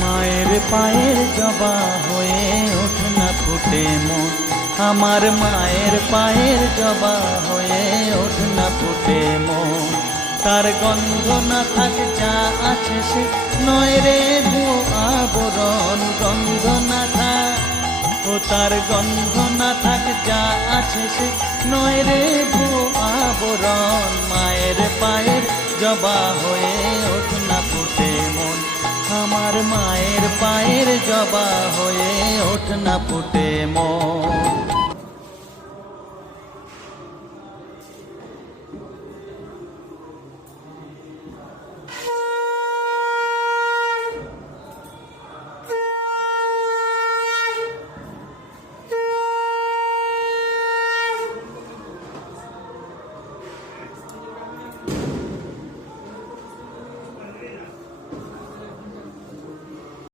মায়ের পায়ের জবা হয়ে ওঠ না ফুটে মন, আমার মায়ের পায়ের জবা হয়ে ওঠ না ফুটে মন। তার গন্ধ না থাক যা আছে সে নয় রে ভুয়ো আবরণ, গন্ধ না থাক ও তার গন্ধ না থাক যা আছে সে নয় রে ভুয়ো আবরণ। মায়ের পায়ের জবা হয়ে ওঠ না ফুটে মন, আমার মায়ের পায়ের জবা হয়ে ওঠ না ফুটে মন।